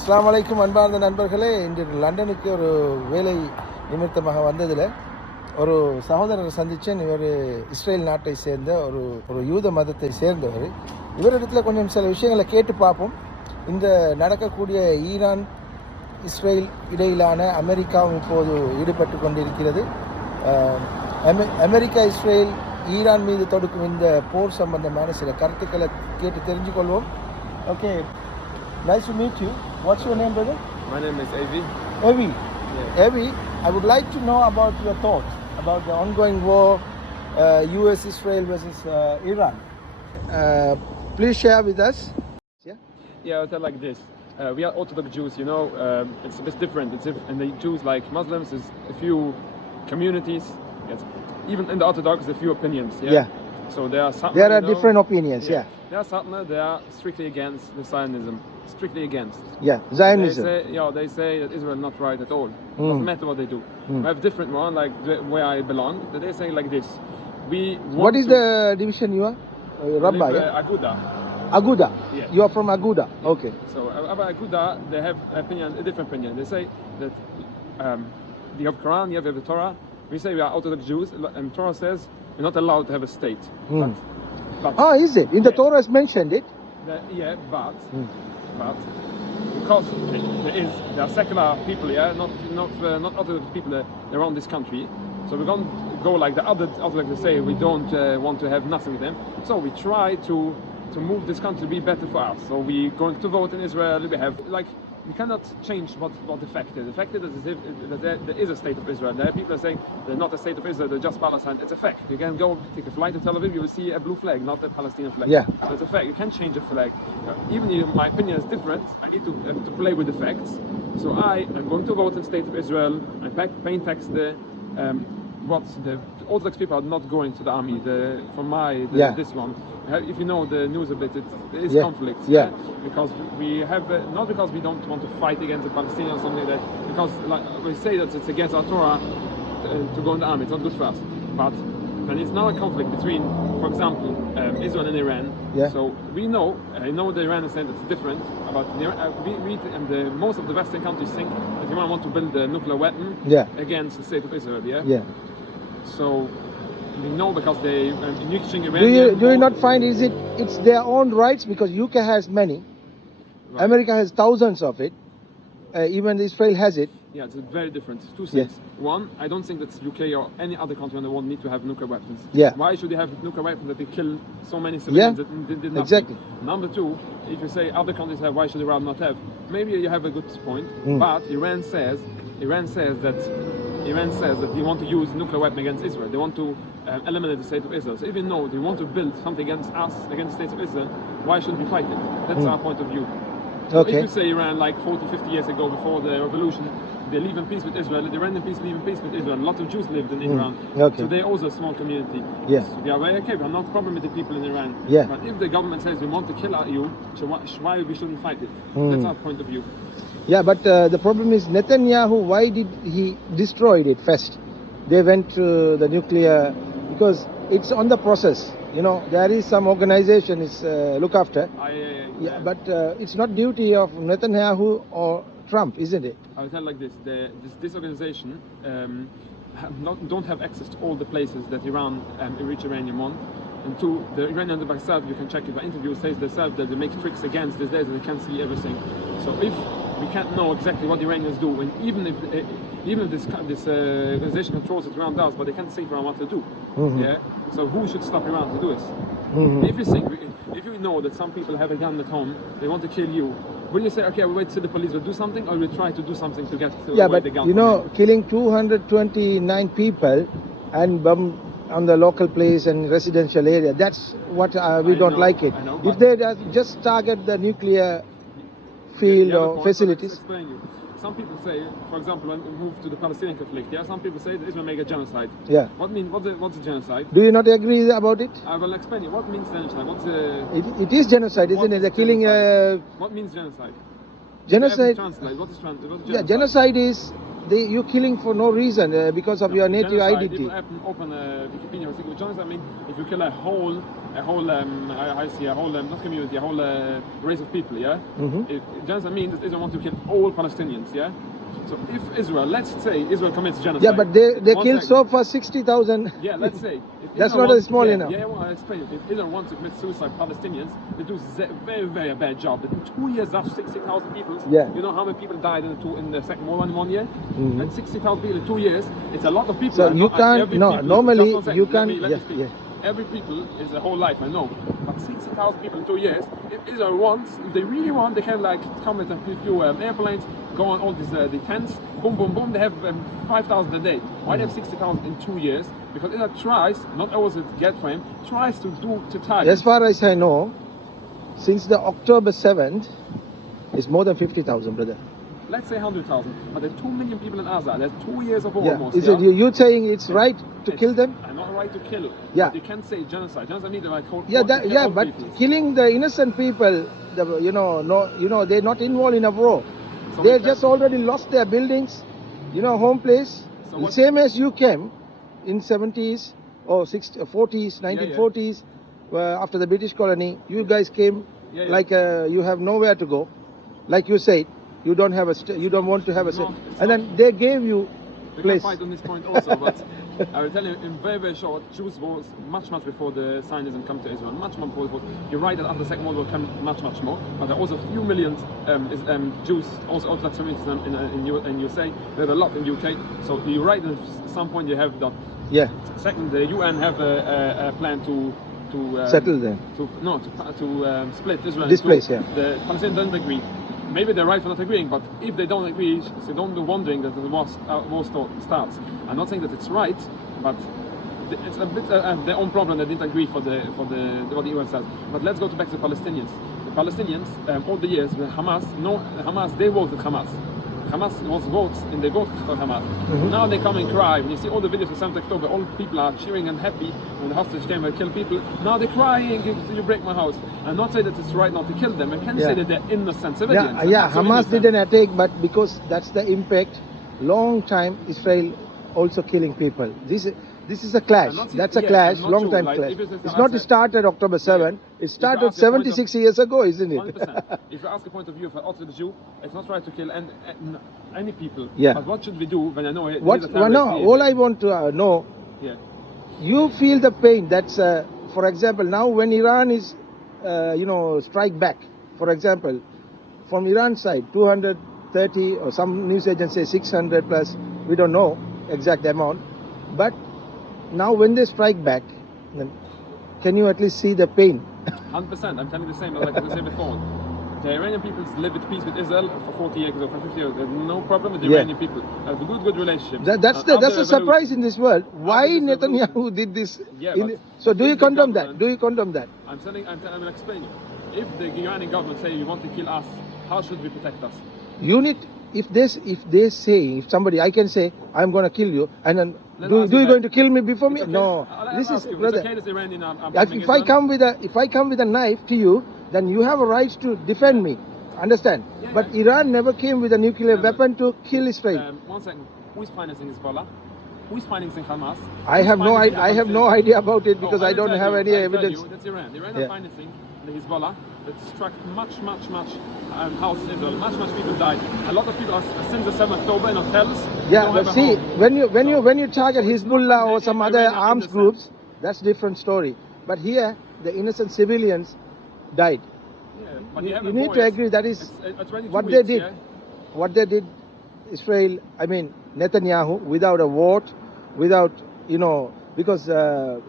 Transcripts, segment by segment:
அஸ்ஸலாமு அலைக்கும் அன்பார்ந்த நண்பர்களே, இன்று லண்டனுக்கு ஒரு வேலை நிமித்தமாக வந்ததில் ஒரு சகோதரரை சந்தித்தேன். இவர் இஸ்ரேல் நாட்டை சேர்ந்த ஒரு யூத மதத்தை சேர்ந்தவர். இவரிடத்தில் கொஞ்சம் சில விஷயங்களை கேட்டு பார்ப்போம். இந்த நடக்கக்கூடிய ஈரான் இஸ்ரேல் இடையிலான அமெரிக்காவும் இப்போது ஈடுபட்டு கொண்டிருக்கிறது. அமெரிக்கா இஸ்ரேல் ஈரான் மீது தொடுக்கும் இந்த போர் சம்பந்தமான சில கருத்துக்களை கேட்டு தெரிஞ்சு கொள்வோம். Okay, nice to meet you. What's your name, brother? My name is Avi. Avi. Yeah. Avi, I would like to know about your thoughts about the ongoing war, U.S. Israel versus Iran. Please share with us. Yeah, I'll tell like this. We are Orthodox Jews, you know. It's a bit different. And the Jews, like Muslims, is a few communities. Yes. Even in the Orthodox, a few opinions. Yeah. So there are some. There are different opinions. Yeah. There are some. They are strictly against the Zionism. Strictly against. Yeah, Zionism. They say that Israel is not right at all. Doesn't matter what they do. We have different one, like where I belong. That they say like this. What is the division you are? Rabbi. Aguda. Aguda. Yeah. You are from Aguda. Okay. So about Aguda, they have a different opinion. They say that you have Quran, you have the Torah. We say we are Orthodox Jews, and Torah says we're not allowed to have a state. But is it? In the Torah is mentioned it? But because there are secular people here, not Orthodox people around this country. So we don't go like the other Orthodox say we don't want to have nothing with them. So we try to move this country to be better for us. So we going to vote in Israel. We cannot change what the fact is. The fact is that there is a state of Israel. There are people are saying they're not a state of Israel, they're just Palestine. It's a fact. You can go take a flight to Tel Aviv, you will see a blue flag, not a Palestinian flag. Yeah. So it's a fact. You can't change a flag. Even if my opinion is different, I need to play with the facts. So I am going to vote in state of Israel. I'm paying tax there. The Orthodox people are not going to the army. This one. If you know the news a bit, there is conflict. Yeah. Because we have not because we don't want to fight against the Palestinians or something like that. Because like we say that it's against our Torah to go in the army. It's not good for us. But when it's now a conflict between, for example, Israel and Iran. Yeah. So I know the Iran is saying it's different. But most of the Western countries think that Iran want to build a nuclear weapon against the state of Israel. Yeah. So we know because they enriching Iranian. Do you not find it's their own rights because UK has many, right. America has thousands of it, even Israel has it. Yeah, it's very different. Two things. One, I don't think that UK or any other country in the world need to have nuclear weapons. Yeah. Why should they have nuclear weapons that they kill so many civilians that did nothing? Exactly. Number two, if you say other countries have, why should Iran not have? Maybe you have a good point, but Iran says that they want to use nuclear weapon against Israel. They want to eliminate the state of Israel. So even though they want to build something against us, against the state of Israel, why shouldn't we fight it? That's our point of view. Okay. If you say Iran like 40, 50 years ago before the revolution, they live in peace with Israel, the Iranian people live in peace with Israel. A lot of Jews lived in Iran. Okay. So they're also a small community. Yes. So we are very okay, we have no problem with the people in Iran. Yeah. But if the government says we want to kill you, so why we shouldn't fight it? That's our point of view. Yeah, but the problem is Netanyahu, why did he destroy it first? They went to the nuclear, because it's on the process. You know, there is some organization is look after. But it's not duty of Netanyahu or Trump, isn't it? I will tell like this: this organization don't have access to all the places that Iran enrich uranium on. And two, the Iranians themselves, you can check it by interview, says themselves that they make tricks against this and they can't see everything. So if we can't know exactly what the Iranians do, and even if this organization controls it around us, but they can't say for what to do. Yeah. So who should stop Iran to do this? If you know that some people have a gun at home, they want to kill you. Will you say, okay, we'll wait till the police will do something, or we'll try to do something to get to but the gun? You know, killing 229 people and bomb on the local place and residential area, that's what we don't like it. I know, if they just target the nuclear field or facilities. Explain you. Some people say, for example, when we move to the Palestinian conflict, some people say that Israel make a genocide. Yeah. What's a genocide? Do you not agree about it? I will explain you. What means genocide? It is genocide, isn't it? The killing. What means genocide? Genocide. Translate. What is genocide? Yeah, genocide is you're killing for no reason because of your native genocide, identity. If you open Wikipedia and think genocide, I mean, if you kill a whole not community, a whole race of people, yeah. Genocide means that Israel wants to kill all Palestinians, yeah. So if Israel, let's say Israel commits genocide. Yeah, but they killed so far 60,000. Yeah, let's say. That's not a small enough. Yeah, well, I'll explain it. If Israel wants to commit suicide, Palestinians, they do very, very bad job. But in 2 years, that's 60,000 people. Yeah. You know how many people died in the second war in 1 year? And 60,000 people in 2 years. It's a lot of people. So you can't. No, normally you can't. Let me speak. Every people is a whole life, I know. But 60,000 people in 2 years, if Israel wants, if they really want, they can like come with a few airplanes, go on all these the tents, boom, boom, boom. They have 5,000 a day. Why they have 60,000 in 2 years? Because Israel tries, not always to get for him, tries to target. As far as I know, since the October 7th, it's more than 50,000, brother. Let's say 100,000, but there are 2 million people in Gaza. There's 2 years of war almost. Is it you saying it's right to kill them? I'm not right to kill. Yeah. But you can't say genocide. Genocide means like but killing the innocent people, they're not involved in a war. They just already lost their buildings, home place. So same as you came in 70s or 60s, 40s, 1940s, after the British colony. You guys came like you have nowhere to go, like you said. You don't have you don't want to have a and then they gave you we place. can fight on this point also, but I will tell you in very, very short, Jews was much before the Zionism come to Israel, much more before. You're right that after the Second World War come much more, but there are also a few million Jews, also Orthodox communities in USA. There are a lot in UK. So you're right. At some point you have that. Yeah. Second, the UN have a plan to settle them. To split Israel. This place, yeah. The Palestinians don't agree. Maybe they're right for not agreeing, but if they don't agree, so don't be wondering that the war starts. I'm not saying that it's right, but it's a bit their own problem. They didn't agree for what the UN says. But let's go back to the Palestinians. The Palestinians, all the years, the Hamas, they voted Hamas. Hamas was votes, and they voted for Hamas. Now they come and cry. When you see all the videos of 7th October, all people are cheering and happy when the hostage came and killed people. Now they're crying, you break my house. I'm not saying that it's right not to kill them. I can say that they're innocent civilians. Hamas didn't attack, but because that's the impact, long time Israel also killing people. This is a clash. That's a clash, long time clash. It's not started October 7. It started 76 years ago, isn't it? 100%. If you ask a point of view of an Orthodox Jew, it's not right to kill any people. Yeah. But what should we do when I know it? All I want to know, you feel the pain. That's, for example, now when Iran is, strike back, for example, from Iran side, 230, or some news agents say 600 plus, we don't know exact amount, but now when they strike back, can you at least see the pain? 100%. I'm telling you the same, like I said before. The Iranian people live at peace with Israel for 40 years or for 50 years. There's no problem with the Iranian people. Have a good relationship. That's a surprise in this world. Why Netanyahu did this? So do you condemn that? Do you condemn that? I'm going to explain you. If the Iranian government say you want to kill us, how should we protect us? You need, if somebody, I can say, I'm going to kill you, and then do you going to kill me before me? Okay. No. This is brother. It's okay that Iranian if I come with a knife to you, then you have a right to defend me. Understand? But Iran never came with a nuclear weapon to kill Israel. 1 second. Who is financing Hezbollah? Who is financing Hamas? I have no idea about it because I don't have any evidence. That's Iran. Iran are financing the Hezbollah that struck much houses in Israel. Much people died. A lot of people are since the 7th October in hotels. Yeah, but see, when you target Hezbollah or some other arms groups, that's different story. But here, the innocent civilians died. Yeah, but you need to agree that is what they did. What they did, Israel, Netanyahu, without a vote, without, because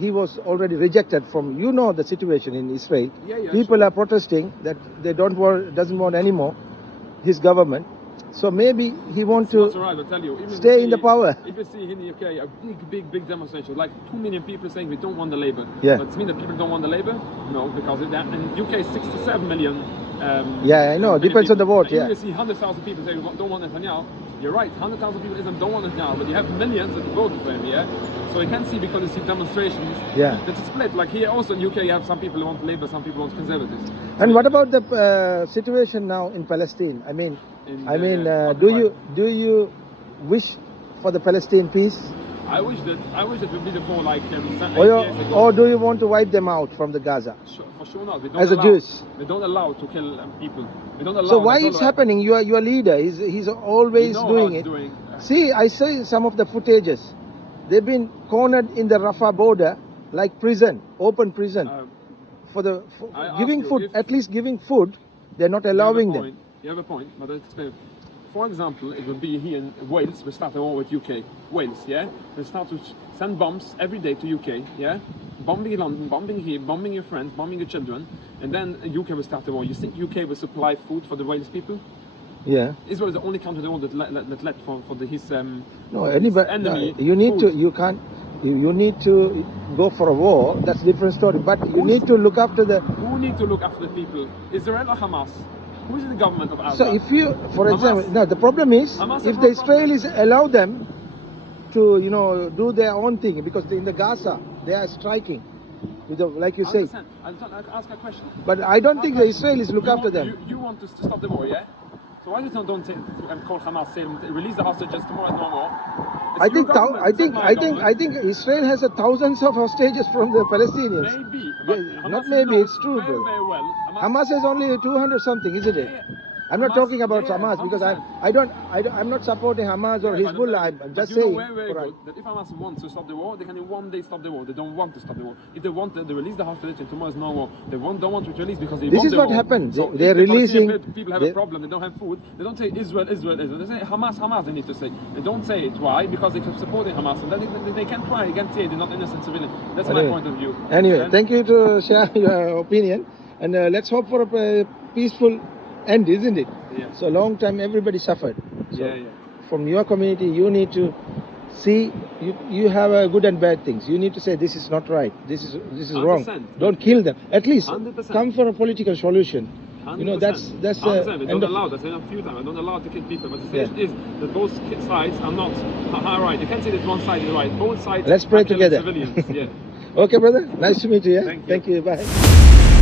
he was already rejected from, the situation in Israel. People are protesting that they doesn't want anymore his government. So maybe he wants to stay in the power. If you see in the UK a big demonstration, like 2 million people saying we don't want the Labour. Yeah. But does it mean that people don't want the Labour? No, because in UK 67 million. I know. Depends on the vote. You see 100,000 people saying we don't want Netanyahu. You're right. 100,000 people don't want Netanyahu, but you have millions that voted for him. Yeah. So you can see because you see demonstrations. Yeah. That's a split. Like here also in UK, you have some people who want Labour, some people want Conservatives. And what about the situation now in Palestine? Do you wish for the Palestinian peace? I wish that would be the for like 8 Or, years ago. or do you want to wipe them out from the Gaza? For sure not. We don't As a allow, Jews. we don't allow to kill people. We don't allow. So why that's it's all right. happening? Your leader, he's always We know doing how it. it's doing. See, I see some of the footages. They've been cornered in the Rafah border like prison, open prison. For I giving ask you food, if- at least giving food, they're not allowing them. You have a point, but let's explain. For example, it would be here in Wales. We start a war with UK. Wales, yeah. We start to send bombs every day to UK, yeah. Bombing London, bombing here, bombing your friends, bombing your children, and then UK will start a war. You think UK will supply food for the Wales people? Yeah. Israel is the only country in the world that let for his No, his anybody. enemy. No, you need food. to. You can't. You need to go for a war. That's a different story. But you need to look after the. Who need to look after the people? Israel or Hamas? Who is the government of Gaza? So if you, for Hamas. example, no, the problem is Hamas if have the no problem. Israelis allow them to, do their own thing, because in the Gaza they are striking, with the, like you I say. understand. I'll ask a question. But I don't think the Israelis look after them. You want to stop the war, yeah? So why don't call Hamas, say release the hostages tomorrow and no more? I think Israel has thousands of hostages from the Palestinians. Maybe, but Yeah, Hamas not maybe, knows it's true, very, bro. very well. Hamas has only 200 something, isn't it? Yeah. I'm not Hamas- talking about yeah, Hamas because 100%. I'm not supporting Hamas or Yeah, but Hezbollah. I'm but just you know saying. very, very good that if Hamas wants to stop the war, they can in one day stop the war. They don't want to stop the war. If they want, they release the hostages and tomorrow is no war. They don't want to release because they This want is the what war. happened. So They're if the releasing- Palestinian people have a problem, they don't have food. They don't say Israel, Israel, Israel. They say Hamas, Hamas. They need to say. They don't say it. Why? Because they're supporting Hamas, and then they can try. They can say they're not innocent civilians. That's my point of view. Anyway, Understand? thank you to share your opinion, and let's hope for a peaceful end, isn't it? Yeah. So long time everybody suffered. So Yeah. from your community, you need to see you have good and bad things. You need to say this is not right. This is wrong. 100%. Don't kill them. At least 100%. come for a political solution. 100%. That's I understand. We end don't of- allow that. I said a few times. I don't allow to kill people. But the situation is that both sides are not right. You can't say that one side is right. Both sides Let's pray are killing together. civilians. Yeah. Okay, brother. Nice to meet you. Yeah? Thank you. Thank you. Bye.